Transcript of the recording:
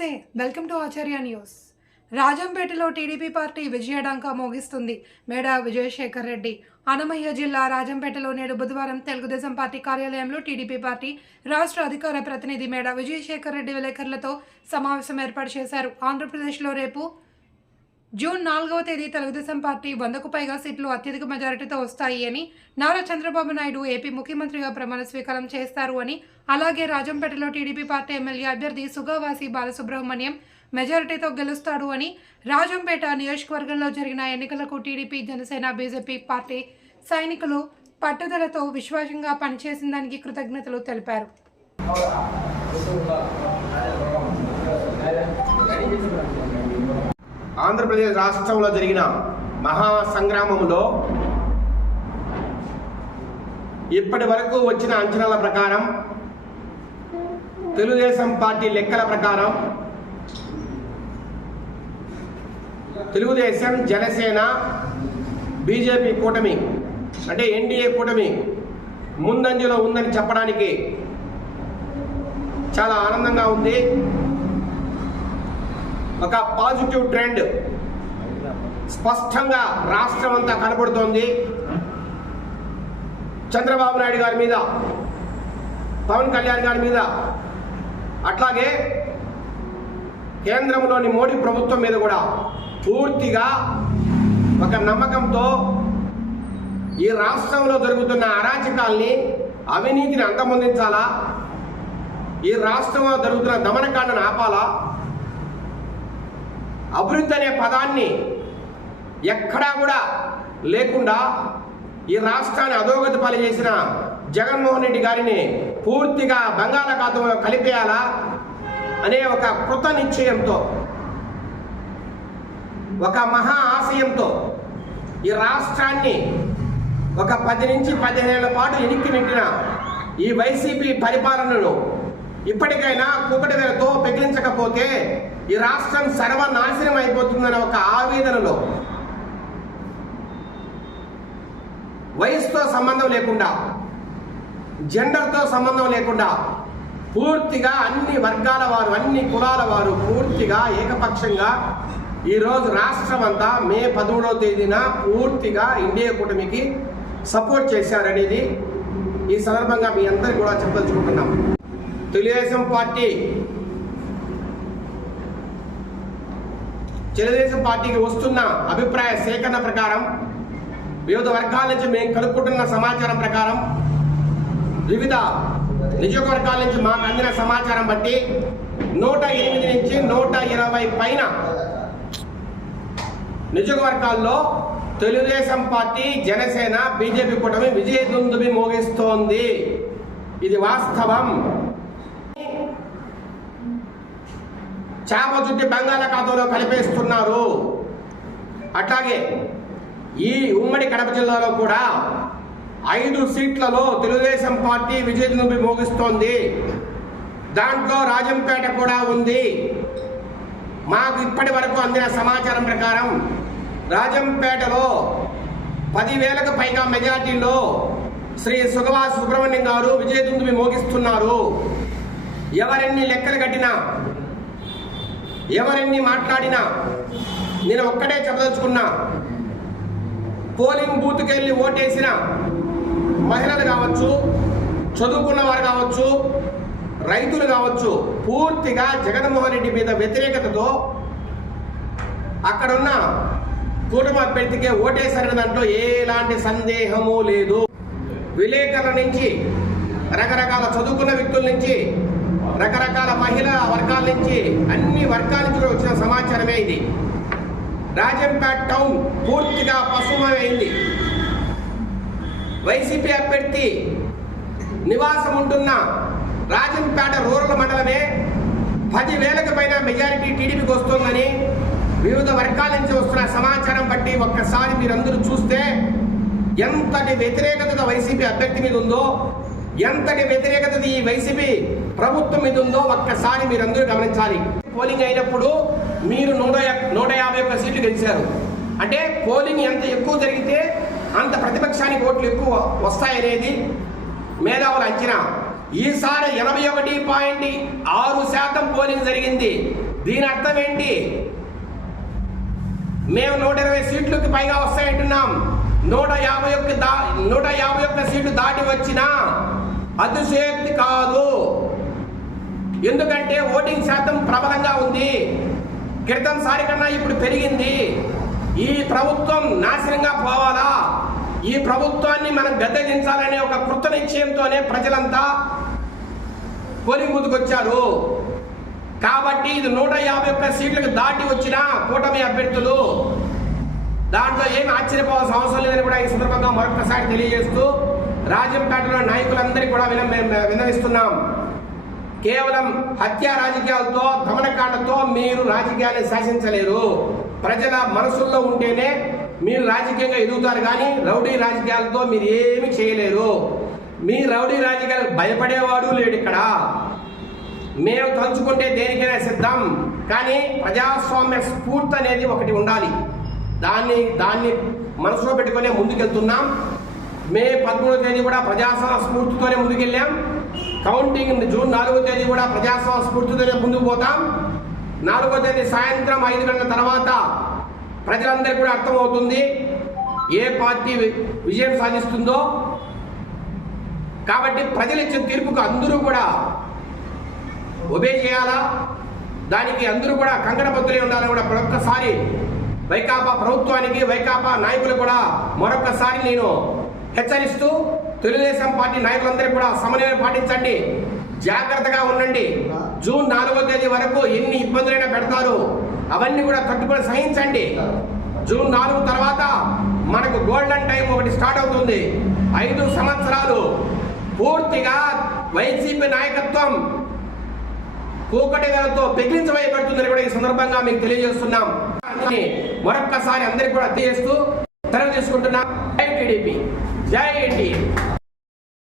నమస్తే, welcome to Acharya news. రాజంపేటలో TDP party విజయడంకా మోగిస్తుంది. మేడా విజయశేఖర్ రెడ్డి. అన్నమయ్య జిల్లా రాజంపేటలో నేడు బుధవారం తెలుగుదేశం పార్టీ కార్యాలయంలో టీడీపీ పార్టీ రాష్ట్ర అధికార ప్రతినిధి మేడా విజయశేఖర్ రెడ్డి విలేకరులతో సమావేశం ఏర్పాటు చేశారు. ఆంధ్రప్రదేశ్లో రేపు జూన్ 4వ తేదీ తెలుగుదేశం పార్టీ 100కు పైగా సీట్లు అత్యధిక మెజారిటీతో వస్తాయి అని, నారా చంద్రబాబు నాయుడు ఏపీ ముఖ్యమంత్రిగా ప్రమాణ స్వీకారం చేస్తారు అని, అలాగే రాజంపేటలో టీడీపీ పార్టీ ఎమ్మెల్యే అభ్యర్థి సుగావాసి బాలసుబ్రహ్మణ్యం మెజారిటీతో గెలుస్తాడు అని, రాజంపేట నియోజకవర్గంలో జరిగిన ఎన్నికలకు టీడీపీ, జనసేన, బీజేపీ పార్టీ సైనికులు పట్టుదలతో విశ్వాసంగా పనిచేసిన దానికి కృతజ్ఞతలు తెలిపారు. ఆంధ్రప్రదేశ్ రాష్ట్రంలో జరిగిన మహా సంగ్రామంలో ఇప్పటి వరకు వచ్చిన అంచనాల ప్రకారం, తెలుగుదేశం పార్టీ లెక్కల ప్రకారం తెలుగుదేశం, జనసేన, బీజేపీ కూటమి అంటే ఎన్డీఏ కూటమి ముందంజలో ఉందని చెప్పడానికి చాలా ఆనందంగా ఉంది. ఒక పాజిటివ్ ట్రెండ్ స్పష్టంగా రాష్ట్రం అంతా కనబడుతోంది. చంద్రబాబు నాయుడు గారి మీద, పవన్ కళ్యాణ్ గారి మీద, అట్లాగే కేంద్రంలోని మోడీ ప్రభుత్వం మీద కూడా పూర్తిగా ఒక నమ్మకంతో ఈ రాష్ట్రంలో జరుగుతున్న అరాచకాల్ని, అవినీతిని అంతమొందించాలా, ఈ రాష్ట్రంలో జరుగుతున్న దమనకాండను ఆపాలా, అభివృద్ధి అనే పదాన్ని ఎక్కడా కూడా లేకుండా ఈ రాష్ట్రాన్ని అధోగతి పాలు చేసిన జగన్మోహన్ రెడ్డి గారిని పూర్తిగా బంగాళాఖాతంలో కలిపేయాలా అనే ఒక కృత నిశ్చయంతో, ఒక మహా ఆశయంతో ఈ రాష్ట్రాన్ని ఒక 10 నుంచి 15 ఏళ్ల పాటు ఎనిక్కి నెట్టిన ఈ వైసీపీ పరిపాలనను ఇప్పటికైనా కూకటి వేలతో పెకిలించకపోతే ఈ రాష్ట్రం సర్వనాశనం అయిపోతుందనే ఒక ఆవేదనలో, వయసుతో సంబంధం లేకుండా, జెండర్తో సంబంధం లేకుండా పూర్తిగా అన్ని వర్గాల వారు, అన్ని కులాల వారు పూర్తిగా ఏకపక్షంగా ఈరోజు రాష్ట్రం అంతా మే 13వ తేదీన పూర్తిగా ఇండియా కూటమికి సపోర్ట్ చేశారనేది ఈ సందర్భంగా మీ అందరికీ కూడా చెప్పదలుచుకుంటున్నాం. తెలుగుదేశం పార్టీకి వస్తున్న అభిప్రాయ సేకరణ ప్రకారం, వివిధ వర్గాల నుంచి మేము కనుక్కుంటున్న సమాచారం ప్రకారం, వివిధ నియోజకవర్గాల నుంచి మాకు అందిన సమాచారం బట్టి 108 నుంచి 120 పైన నియోజకవర్గాల్లో తెలుగుదేశం పార్టీ, జనసేన, బీజేపీ కూటమి విజయదుందుబి మోగిస్తోంది. ఇది వాస్తవం. చేప చుట్టి బంగాళాఖాతంలో కలిపేస్తున్నారు. అట్లాగే ఈ ఉమ్మడి కడప జిల్లాలో కూడా 5 సీట్లలో తెలుగుదేశం పార్టీ విజయదుందుబి మోగిస్తోంది. దాంట్లో రాజంపేట కూడా ఉంది. మాకు ఇప్పటి వరకు అందిన సమాచారం ప్రకారం రాజంపేటలో 10,000కు పైగా మెజార్టీలో శ్రీ సుగవాసి సుబ్రహ్మణ్యం గారు విజయదుందుబి మోగిస్తున్నారు. ఎవరెన్ని లెక్కలు కట్టినా, ఎవరెన్ని మాట్లాడినా నేను ఒక్కటే చెప్పదలుచుకున్నా, పోలింగ్ బూత్కి వెళ్ళి ఓటేసిన మహిళలు కావచ్చు, చదువుకున్న వారు కావచ్చు, రైతులు కావచ్చు, పూర్తిగా జగన్మోహన్ రెడ్డి మీద వ్యతిరేకతతో అక్కడున్న కూటమి అభ్యర్థికే ఓటేశారనే దాంట్లో ఎలాంటి సందేహము లేదు. విలేకరుల నుంచి, రకరకాల చదువుకున్న వ్యక్తుల నుంచి, రకరకాల మహిళా వర్గాల నుంచి, అన్ని వర్గాల నుంచి కూడా వచ్చిన సమాచారమే ఇది. రాజంపేట టౌన్ పూర్తిగా పశుమమైంది. వైసీపీ అభ్యర్థి నివాసం ఉంటున్న రాజంపేట రూరల్ మండలమే 10,000కు పైన మెజారిటీ టీడీపీకి వస్తుందని వివిధ వర్గాల నుంచి వస్తున్న సమాచారం బట్టి ఒక్కసారి మీరందరూ చూస్తే ఎంతటి వ్యతిరేకత వైసీపీ అభ్యర్థి మీద ఉందో, ఎంతటి వ్యతిరేకత ఈ వైసీపీ ప్రభుత్వం మీద ఉందో ఒక్కసారి మీరందరూ గమనించాలి. పోలింగ్ అయినప్పుడు మీరు 151 సీట్లు గెలిచారు. అంటే పోలింగ్ ఎంత ఎక్కువ జరిగితే అంత ప్రతిపక్షానికి ఓట్లు ఎక్కువ వస్తాయనేది మేధావుల అంచనా. ఈసారి 81.6% పోలింగ్ జరిగింది. దీని అర్థం ఏంటి? మేము 120 సీట్లకు పైగా వస్తాయంటున్నాం. 151 సీట్లు దాటి వచ్చినా అతిశయోక్తి కాదు. ఎందుకంటే ఓటింగ్ శాతం ప్రబలంగా ఉంది. క్రితం సారి కన్నా ఇప్పుడు పెరిగింది. ఈ ప్రభుత్వం నాశనంగా పోవాలా, ఈ ప్రభుత్వాన్ని మనం గద్దెదించాలనే ఒక కృత నిశ్చయంతోనే ప్రజలంతా పోలింగ్ ముందుకొచ్చారు. కాబట్టి ఇది 151 సీట్లకు దాటి వచ్చిన కూటమి అభ్యర్థులు, దాంట్లో ఏమి ఆశ్చర్యపోవాల్సిన అవసరం లేదని కూడా ఈ సందర్భంగా మరొకసారి తెలియజేస్తూ రాజంపేటలో నాయకులందరికీ కూడా విన్నవిస్తున్నాం. కేవలం హత్యా రాజకీయాలతో, దమనకాండతో మీరు రాజకీయాన్ని శాసించలేరు. ప్రజల మనసుల్లో ఉంటేనే మీరు రాజకీయంగా ఎదుగుతారు, కానీ రౌడీ రాజకీయాలతో మీరు ఏమి చేయలేరు. మీ రౌడీ రాజకీయాలకు భయపడేవాడు లేడు ఇక్కడ. మేము తలుచుకుంటే దేనికైనా సిద్ధం, కానీ ప్రజాస్వామ్య స్ఫూర్తి అనేది ఒకటి ఉండాలి. దాన్ని మనసులో పెట్టుకునే ముందుకెళ్తున్నాం. మే 13వ తేదీ కూడా ప్రజాస్వామ్య స్ఫూర్తితోనే ముందుకెళ్ళాం. కౌంటింగ్ జూన్ 4వ తేదీ కూడా ప్రజాస్వామ్య స్ఫూర్తితోనే ముందుకు పోతాం. 4వ తేదీ సాయంత్రం 5 గంటల తర్వాత ప్రజలందరికీ కూడా అర్థమవుతుంది ఏ పార్టీ విజయం సాధిస్తుందో. కాబట్టి ప్రజలు ఇచ్చిన తీర్పుకు అందరూ కూడా ఒబే చేయాలా, దానికి అందరూ కూడా కంకణబద్ధులై ఉండాలని కూడా మరొక్కసారి వైకాపా ప్రభుత్వానికి, వైకాపా నాయకులు కూడా మరొక్కసారి నేను హెచ్చరిస్తూ, తెలుగుదేశం పార్టీ నాయకులందరూ కూడా సమన్వయం పాటించండి, జాగ్రత్తగా ఉండండి. జూన్ 4వ తేదీ వరకు ఎన్ని ఇబ్బందులైనా పెడతారు, అవన్నీ కూడా తట్టుకొని సహించండి. జూన్ 4 తర్వాత మనకు గోల్డెన్ టైం ఒకటి స్టార్ట్ అవుతుంది. 5 సంవత్సరాలు పూర్తిగా వైసీపీ నాయకత్వం కూకటి వేలతో పెకిలించబోయబడుతుందని కూడా ఈ సందర్భంగా మీకు తెలియజేస్తున్నాం. మరొక్కసారి అందరికీ కూడా తెలియజేస్తూ సెలవు తీసుకుంటున్నాం. జై టీడీపీ, జై ఎన్డీఏ.